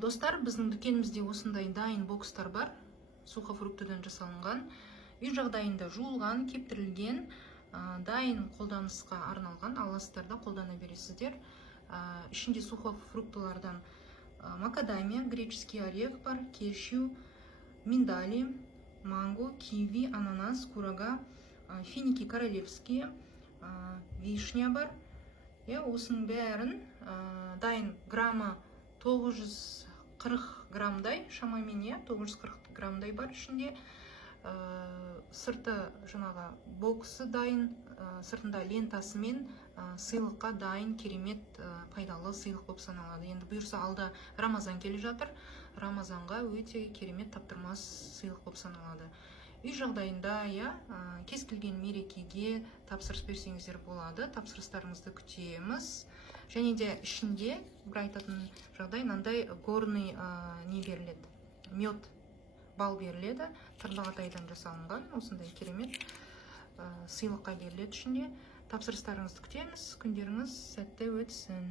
Достар, біздің дүкенімізде осындай дайын бокстар бар. Сухофруктыдан жасалынған, үй жағдайында жуылған, кептірілген, дайын қолданысқа арналған, алыстарда қолдана бересіздер. Ішінде сухофруктылардан макадамия, греческий орех бар, кешью, миндали, манго, киви, ананас, курага, финики королевские, вишня бар. Осының бәрін дайын граммы 940 граммдай, шамамен 940 граммдай бар ішінде. Сырты жаңағы боксы дайын, сыртында лентасымен сыйлыққа дайын керемет пайдалы сыйлық болып саналады. Енді бұйырса алда Рамазан келе жатыр. Рамазанға өте керемет таптырмас сыйлық болып саналады. Үй жағдайында кез келген мерекеге тапсырыс берсеңіздер болады. Тапсырыстарыңызды күтеміз. Және де ішінде бір айтатын жағдай, мынандай горный не беріледі, мед, бал беріледі, тырнағатайдан жасалынған, осындай керемет сыйлыққа беріледі ішінде. Тапсырыстарыңызды күтеміз, күндеріңіз сәтті өтсін.